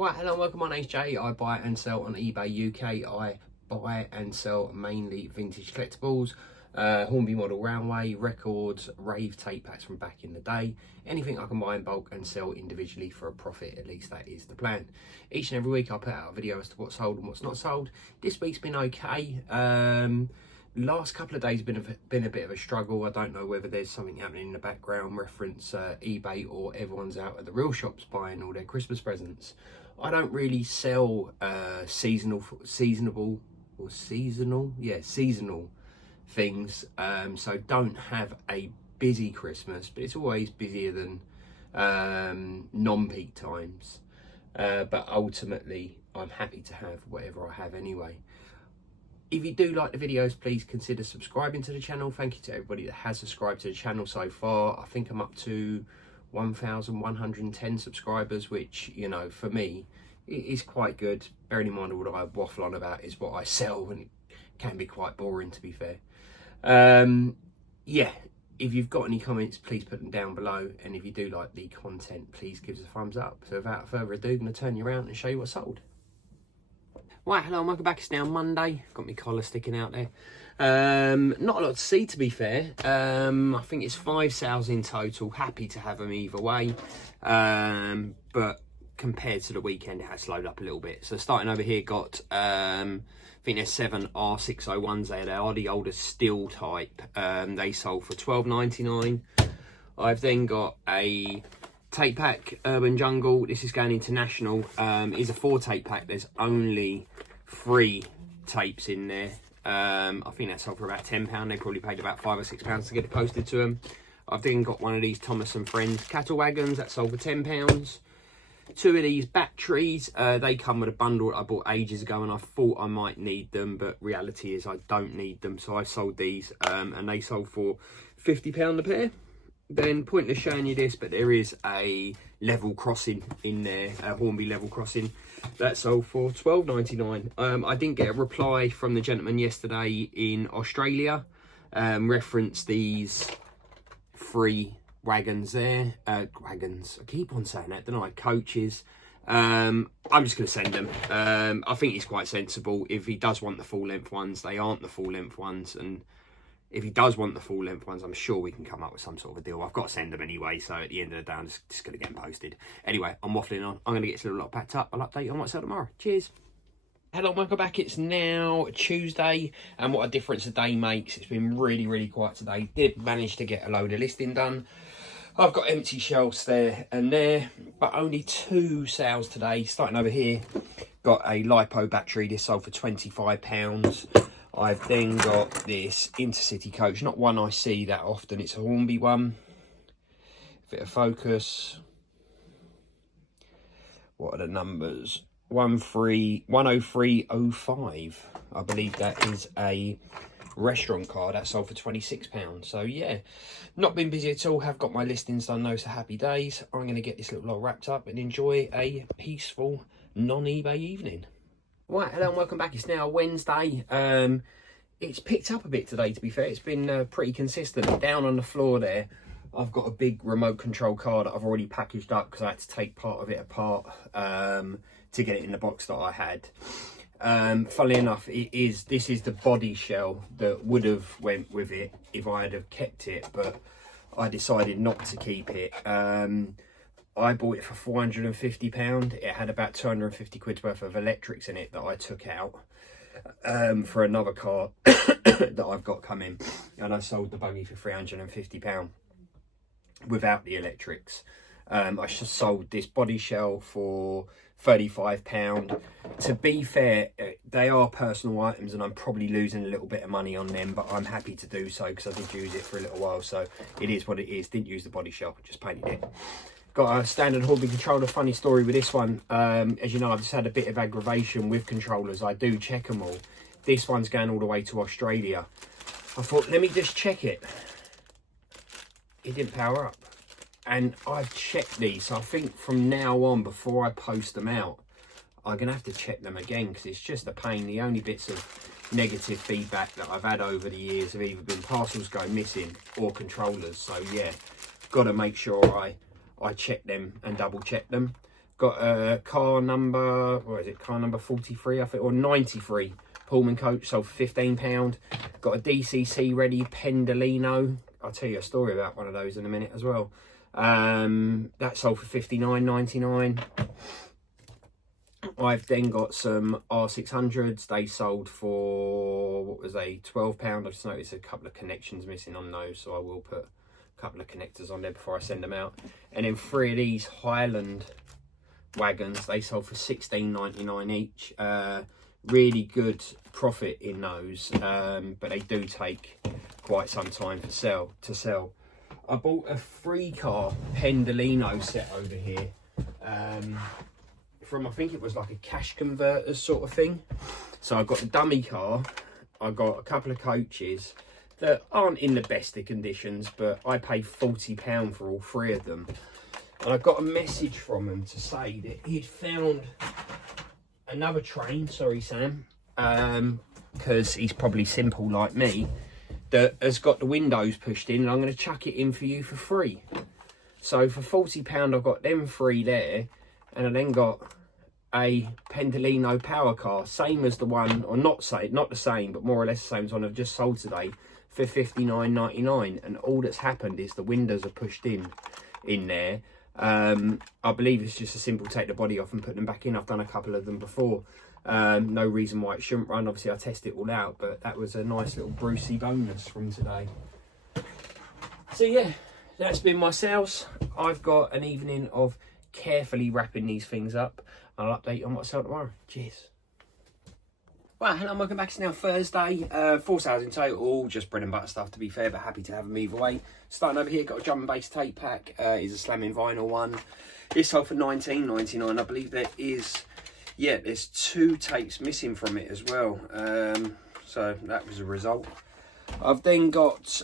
Right, hello and welcome. My name's Jay. I buy and sell on eBay UK. I buy and sell mainly vintage collectibles, Hornby model railway, records, rave tape packs from back in the day. Anything I can buy in bulk and sell individually for a profit, at least that is the plan. Each and every week I put out a video as to what's sold and what's not sold. This week's been okay. Last couple of days been a bit of a struggle. I don't know whether there's something happening in the background, reference eBay, or everyone's out at the real shops buying all their Christmas presents. I don't really sell seasonal things, so don't have a busy Christmas, but it's always busier than non-peak times. But ultimately, I'm happy to have whatever I have anyway. If you do like the videos, please consider subscribing to the channel. Thank you to everybody that has subscribed to the channel so far. I think I'm up to 1,110 subscribers, which, you know, for me, it is quite good. Bearing in mind all that I waffle on about is what I sell, and it can be quite boring, to be fair. Yeah, if you've got any comments, please put them down below. And if you do like the content, please give us a thumbs up. So without further ado, I'm going to turn you around and show you what's sold. Right, hello and welcome back. It's now Monday. Got my collar sticking out there. Not a lot to see, to be fair. I think it's 5 sales in total. Happy to have them either way. But compared to the weekend, it has slowed up a little bit. So starting over here, got I think there's 7 R601s there. They are the older steel type. They sold for $12.99. I've then got a tape pack, Urban Jungle. This is going international. It's a 4 tape pack. There's only 3 tapes in there. I think that sold for about £10. They probably paid about £5 or £6 to get it posted to them. I've then got one of these Thomas and Friends cattle wagons that sold for £10. 2 of these batteries, they come with a bundle that I bought ages ago, and I thought I might need them, but reality is I don't need them, so I sold these, and they sold for £50 a pair. Then, pointless showing you this, but there is a level crossing in there, a Hornby level crossing, that sold for $12.99. I didn't get a reply from the gentleman yesterday in Australia, reference these 3 wagons there, I keep on saying that, don't I? Coaches. I'm just going to send them. I think he's quite sensible. If he does want the full length ones, they aren't the full length ones, and if he does want the full length ones, I'm sure we can come up with some sort of a deal. I've got to send them anyway, so at the end of the day, I'm just going to get them posted. Anyway, I'm waffling on. I'm going to get this little lot packed up. I'll update you on what's out tomorrow. Cheers. Hello, welcome back. It's now Tuesday, and what a difference a day makes. It's been really quiet today. Did manage to get a load of listing done. I've got empty shelves there and there, but only 2 sales today. Starting over here, got a LiPo battery. This sold for £25. I've then got this Intercity coach, not one I see that often. It's a Hornby one. Bit of focus. What are the numbers? 10305. I believe that is a restaurant car that sold for £26. So yeah, not been busy at all. Have got my listings done though, so happy days. I'm going to get this little lot wrapped up and enjoy a peaceful non-eBay evening. Right, hello and welcome back. It's now Wednesday. It's picked up a bit today, to be fair. It's been pretty consistent. Down on the floor there, I've got a big remote control car that I've already packaged up because I had to take part of it apart to get it in the box that I had. Funnily enough, this is the body shell that would have went with it if I had have kept it, but I decided not to keep it. I bought it for £450. It had about 250 quid worth of electrics in it that I took out for another car that I've got coming, and I sold the buggy for £350 without the electrics. I just sold this body shell for £35. To be fair, they are personal items and I'm probably losing a little bit of money on them, but I'm happy to do so because I did use it for a little while, so it is what it is. Didn't use the body shell, just painted it. Got a standard Hornby controller. Funny story with this one. As you know, I've just had a bit of aggravation with controllers. I do check them all. This one's going all the way to Australia. I thought, let me just check it. It didn't power up. And I've checked these, so I think from now on, before I post them out, I'm going to have to check them again because it's just a pain. The only bits of negative feedback that I've had over the years have either been parcels going missing or controllers. So yeah, got to make sure I check them and double check them. Got a car number, what is it, car number 43, I think, or 93. Pullman coach, sold for £15. Got a DCC ready Pendolino. I'll tell you a story about one of those in a minute as well. That sold for £59.99. I've then got some R600s. They sold for, what was they, £12. I just noticed a couple of connections missing on those, so I will put a couple of connectors on there before I send them out. And then 3 of these Highland wagons, they sold for £16.99 each. Really good profit in those, but they do take quite some time to sell. I bought a 3-car Pendolino set over here from, I think it was like a cash converters sort of thing. So I got the dummy car, I got a couple of coaches that aren't in the best of conditions, but I paid £40 for all 3 of them. And I got a message from him to say that he'd found another train, sorry Sam, because he's probably simple like me, that has got the windows pushed in, and I'm going to chuck it in for you for free. So for £40 I've got them 3 there, and I then got a Pendolino power car, same as the one, or not the same, but more or less the same as one I've just sold today, for £59.99. And all that's happened is the windows are pushed in there. I believe it's just a simple take the body off and put them back in. I've done a couple of them before. No reason why it shouldn't run. Obviously I test it all out, but that was a nice little Brucey bonus from today. So yeah, that's been my sales. I've got an evening of carefully wrapping these things up. I'll update you on what's out tomorrow. Cheers. Well, hello, welcome back. It's now Thursday. 4 sales in total, all just bread and butter stuff to be fair, but happy to have them either way. Starting over here, got a drum and bass tape pack. Is a slamming vinyl one. This sold for £19.99. I believe there is, yeah, there's 2 tapes missing from it as well. So that was a result. I've then got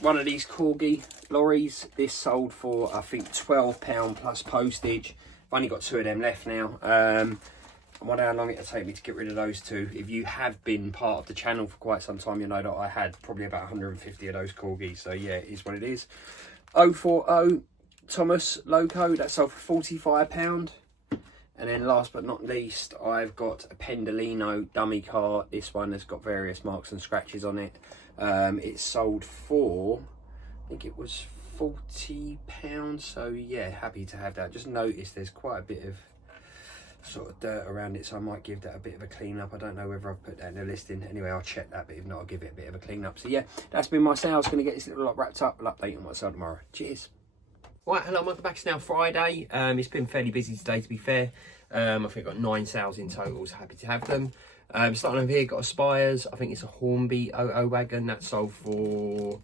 one of these Corgi lorries. This sold for, I think, £12 plus postage. I've only got 2 of them left now. I wonder how long it'll take me to get rid of those 2. If you have been part of the channel for quite some time, you know that I had probably about 150 of those Corgis. So yeah, it is what it is. 040 Thomas Loco, that sold for £45. And then last but not least, I've got a Pendolino dummy car. This one has got various marks and scratches on it. It sold for, I think it was £40. So yeah, happy to have that. Just noticed there's quite a bit of sort of dirt around it, so I might give that a bit of a clean up. I don't know whether I've put that in the listing. Anyway, I'll check that, but if not, I'll give it a bit of a clean up. So yeah, that's been my sales. Going to get this little lot wrapped up. I'll update on what's out tomorrow. Cheers. Right, hello, welcome back. It's now Friday. It's been fairly busy today, to be fair. I think I've got 9 sales in total, so happy to have them. Starting over here, got a Spires. I think it's a Hornby 00 wagon that sold for,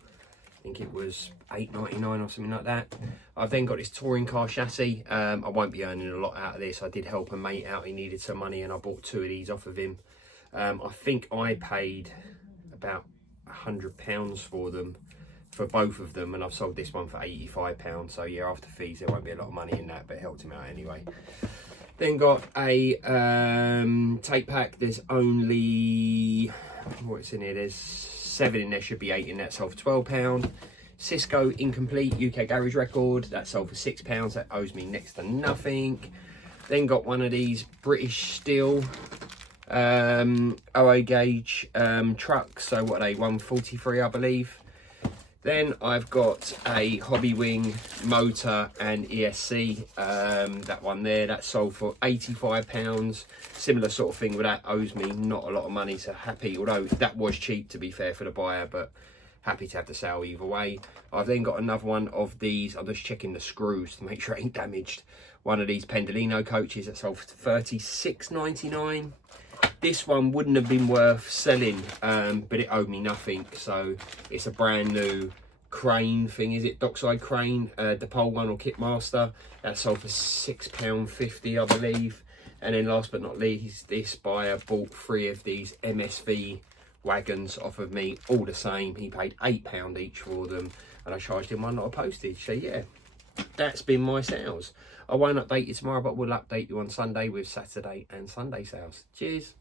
I think it was £8.99 or something like that. I've then got this touring car chassis. I won't be earning a lot out of this. I did help a mate out. He needed some money and I bought 2 of these off of him. I think I paid about £100 for them, for both of them, and I've sold this one for £85. So yeah, after fees, there won't be a lot of money in that, but it helped him out anyway. Then got a tape pack. There's only, what's in here? There's 7 in there, should be 8 in that. Sold for £12. Cisco Incomplete UK Garage Record, that sold for £6. That owes me next to nothing. Then got one of these British Steel 00 gauge trucks. So what are they, 143 I believe. Then I've got a Hobby Wing motor and ESC, that one there, that sold for £85. Similar sort of thing, but that owes me not a lot of money, so happy, although that was cheap to be fair for the buyer, but happy to have the sale either way. I've then got another one of these, I'm just checking the screws to make sure it ain't damaged. One of these Pendolino coaches that sold for £36.99. This one wouldn't have been worth selling, but it owed me nothing. So it's a brand new crane thing, is it? Dockside crane, the pole one or Kitmaster. That sold for £6.50, I believe. And then last but not least, this buyer bought 3 of these MSV wagons off of me, all the same. He paid £8 each for them, and I charged him £1 postage. So yeah, that's been my sales. I won't update you tomorrow, but we'll update you on Sunday with Saturday and Sunday sales. Cheers.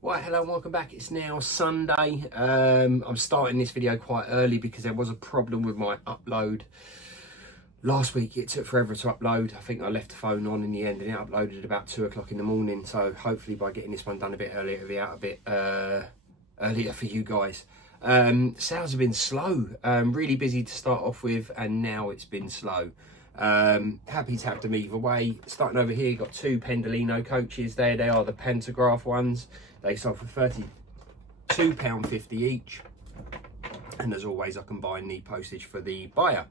Right, hello and welcome back. It's now Sunday. I'm starting this video quite early because there was a problem with my upload Last week it took forever to upload. I think I left the phone on in the end and it uploaded about 2 o'clock in the morning. So hopefully by getting this one done a bit earlier, it'll be out a bit earlier for you guys. Sales have been slow. Really busy to start off with, and now it's been slow. Happy to have them either way. Starting over here, got 2 Pendolino coaches there. They are the Pantograph ones. They sold for £32.50 each. And as always, I combine the postage for the buyer.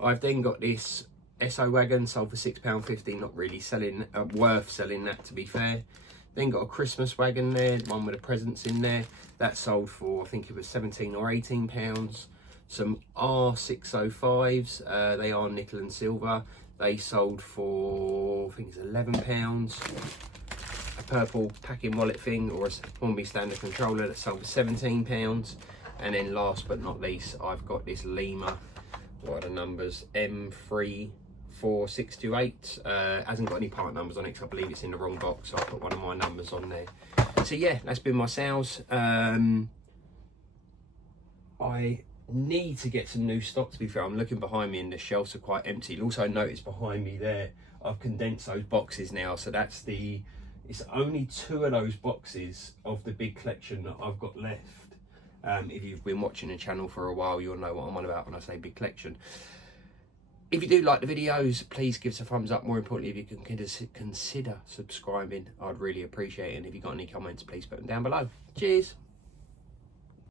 I've then got this SO wagon, sold for £6.50, not really selling, worth selling that, to be fair. Then got a Christmas wagon there, one with the presents in there. That sold for, I think it was £17 or £18. Some R605s, they are nickel and silver. They sold for, I think it's £11. A purple packing wallet thing, or a Hornby standard controller, that sold for £17. And then last but not least, I've got this Lima, what are the numbers, M34628. Hasn't got any part numbers on it, because I believe it's in the wrong box, so I put one of my numbers on there. So yeah, that's been my sales. I need to get some new stock, to be fair. I'm looking behind me and the shelves are quite empty. You'll also notice behind me there, I've condensed those boxes now, so that's it's only 2 of those boxes of the big collection that I've got left. If you've been watching the channel for a while, you'll know what I'm on about when I say big collection. If you do like the videos, please give us a thumbs up. More importantly, if you can consider subscribing, I'd really appreciate it. And if you've got any comments, please put them down below. Cheers.